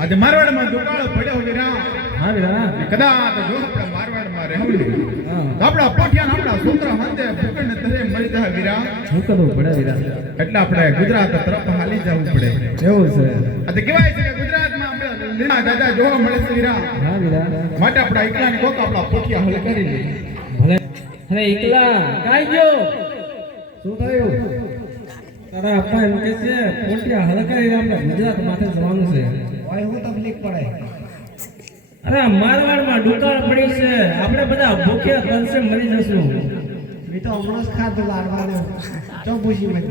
આજે મારવાડમાં દુકાળ પડ્યો વીરા. હા વીરા. કદાચ જો આપણે મારવાડમાં રહેવું તો આપણા પોઠિયાના આપણા છોકરા હાથે ભૂકણને તરે મળી જાય વીરા. મૂકવું પડે વીરા. એટલે આપણે ગુજરાત તરફ હાલી જવું પડે. એવું છે. આજે કહેવાય છે કે ગુજરાતમાં આપણે લીલા દાદા જોવા મળે છે વીરા. હા વીરા. માટે આપણા એકલાની કોક આપણા પોઠિયા હલ કરી લે. ભલે. અરે એકલા કાઈ ગયો? શું થયું? તારા અપ્પા એમ કે છે પોટિયા હલ કરીને આપણે ગુજરાત માથે જવાનું છે. ઓય હું તકલીફ પડે. અરે મારવાડમાં દુકાળ પડી છે. આપણે બધા ભૂખ્યા તરસે મરી જશું. મેં તો હમણાં જ ખાધું લાડવાને. તો પૂછી મત.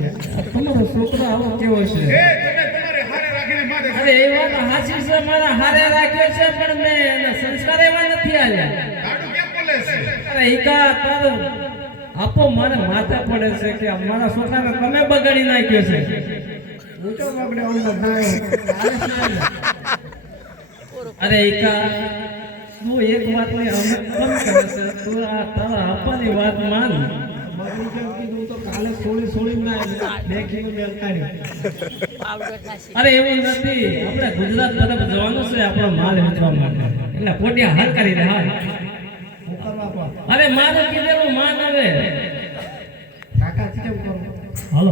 તમારો છોકરો આવો કેવો છે? એ તમે તમારે હારે રાખીને માથે. અરે એ વાત હાચી છે. મારા હારે રાખ્યો છે પણ મેં એના સંસ્કાર એવા નથી આલ્યા. ગાડું કેમ બોલે છે? અરે એકા તારો આપો મારે માથા પડે છે કે મારા છોકરાને તમે બગાડી નાખ્યો છે. હું તો બગડે હું બધાયો. અરે એકા તું એક વાત ને અમે કમ કરે છે. તું આ તારા આપવાની વાત માન. બગડી કેમ કીધું તો કાલે સોળી ના દેખીને મેલ કાઢી. અરે એવું નથી. આપણે ગુજરાત તરફ જવાનું છે આપણો માલ વેચવા માટે. એટલે પોટિયા હાલ કરી દે હાલ. હું કરવા પા. અરે મારું કીધેલું માન હવે. કાકા કેમ કરો? હાલો.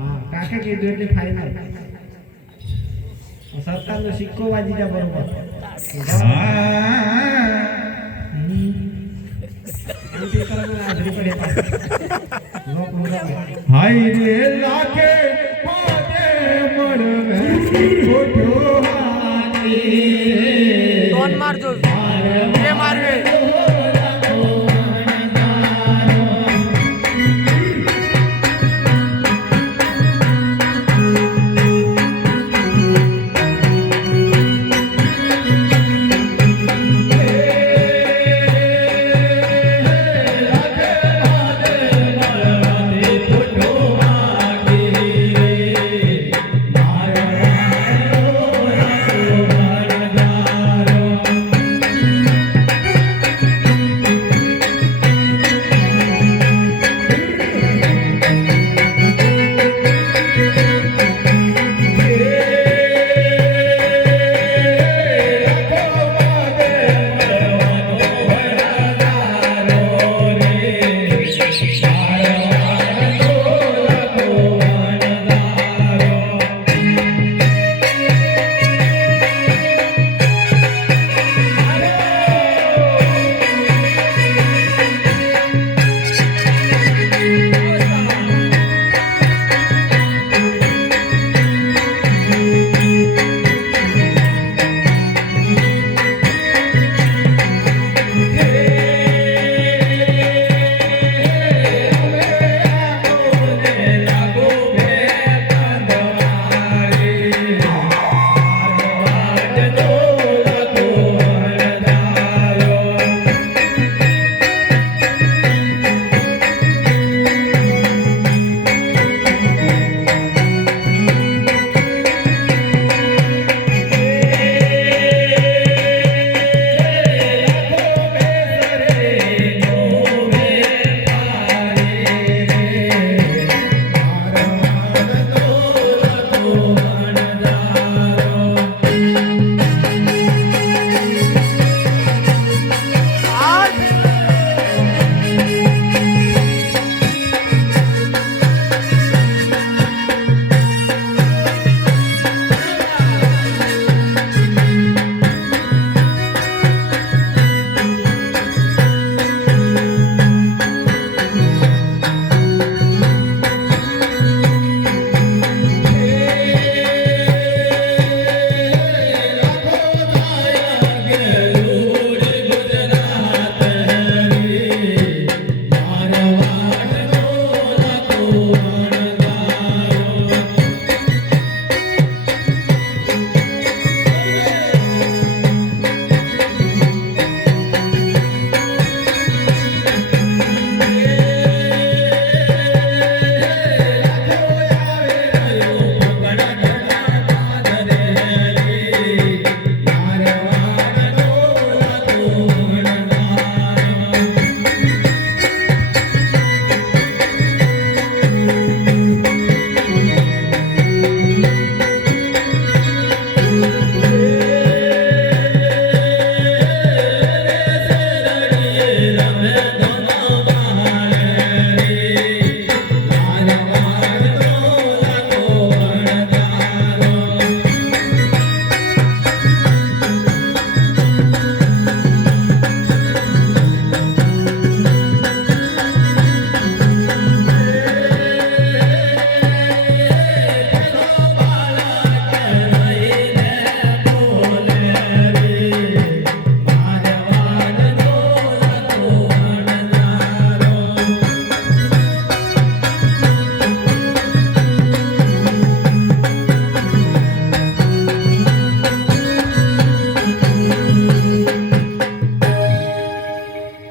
હા કાકા કીધું એટલે ફાઈનલ. સરકારનો સિક્કો વાજી જા બરોબર. હાય રે લાગે પાદે મળવે કોઠો હાની. ડોન મારજો.